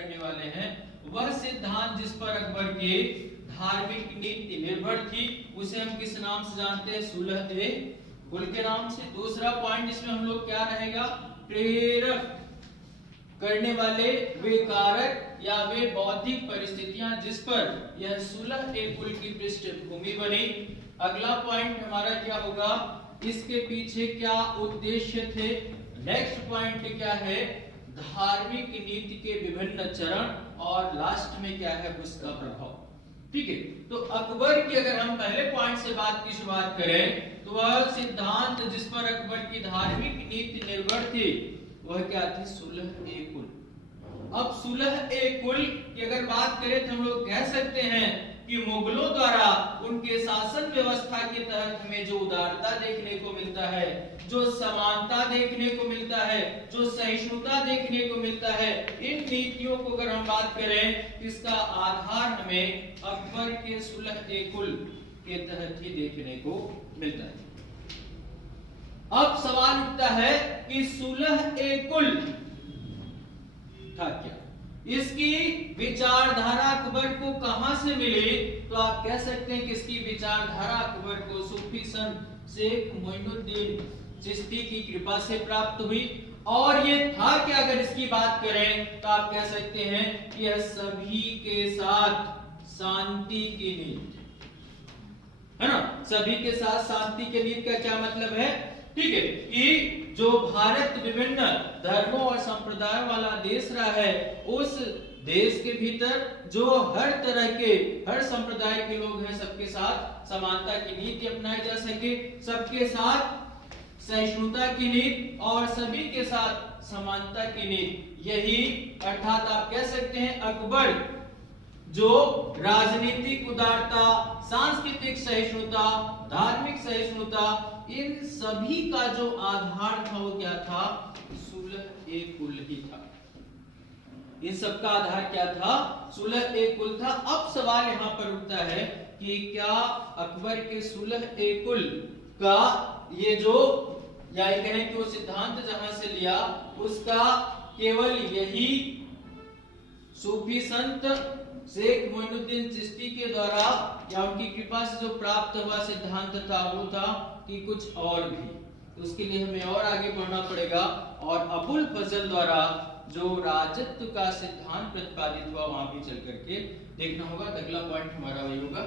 करने वाले हैं, वह सिद्धांत जिस पर अकबर की धार्मिक नीति निर्भर थी उसे हम किस नाम से जानते हैं? सुलह-ए-कुल के नाम से। दूसरा पॉइंट इसमें हम लोग क्या रहेगा? प्रेरक करने वाले वे कारक या वे बौद्धिक परिस्थितियां जिस पर यह सुलह-ए-कुल की पृष्ठभूमि बनी। अगला पॉइंट हमारा क्या होगा? इसके पीछे क्या उद्देश्य थे? नेक्स्ट पॉइंट क्या है? धार्मिक नीति के विभिन्न चरण, और लास्ट में क्या है? उसका प्रभाव। ठीक है, तो अकबर की अगर हम पहले पॉइंट से बात की शुरुआत करें तो वह सिद्धांत जिस पर अकबर की धार्मिक नीति निर्भर थी वह क्या थी? सुलह-ए-कुल। अब सुलह-ए-कुल की अगर बात करें तो हम लोग कह सकते हैं कि मुगलों द्वारा उनके शासन व्यवस्था के तहत हमें जो उदारता देखने को मिलता है, जो समानता देखने को मिलता है, जो सहिष्णुता देखने को मिलता है, इन नीतियों को अगर हम बात करें इसका आधार हमें अकबर के सुलह-ए-कुल के तहत ही देखने को मिलता है। अब सवाल उठता है कि सुलह-ए-कुल था क्या? इसकी विचारधारा अकबर को कहां से मिली? तो आप कह सकते हैं कि इसकी विचारधारा अकबर को सूफी संत शेख मोइनुद्दीन चिश्ती की कृपा से प्राप्त हुई। और ये था कि अगर इसकी बात करें तो आप कह सकते हैं कि यह सभी के साथ शांति की नीति है ना। सभी के साथ शांति के नीति का क्या मतलब है? ठीक है, कि जो भारत विभिन्न धर्मों और संप्रदायों वाला देश रहा है, उस देश के भीतर जो हर तरह के, हर संप्रदाय के लोग हैं, सबके साथ समानता की नीति अपनाई जा सके, सबके साथ सहिष्णुता की नीति और सभी के साथ समानता की नीति। यही अर्थात आप कह सकते हैं अकबर जो राजनीतिक उदारता, सांस्कृतिक सहिष्णुता, धार्मिक सहिष्णुता, इन सभी का जो आधार था वो क्या था? सुलह-ए-कुल ही था। इन सब का आधार क्या था? सुलह-ए-कुल था। अब सवाल यहाँ पर उठता है कि क्या अकबर के सुलह-ए-कुल का ये जो, या कहें कि वो सिद्धांत जहां से लिया उसका केवल यही सूफी संत शेख मोइनुद्दीन चिश्ती के द्वारा या उनकी कृपा से जो प्राप्त हुआ सिद्धांत था वो था कि कुछ और भी? तो उसके लिए हमें और आगे बढ़ना पड़ेगा और अबुल फजल द्वारा जो राजत्व का सिद्धांत प्रतिपादित हुआ वहां भी चल करके देखना होगा। अगला पॉइंट हमारा वही होगा।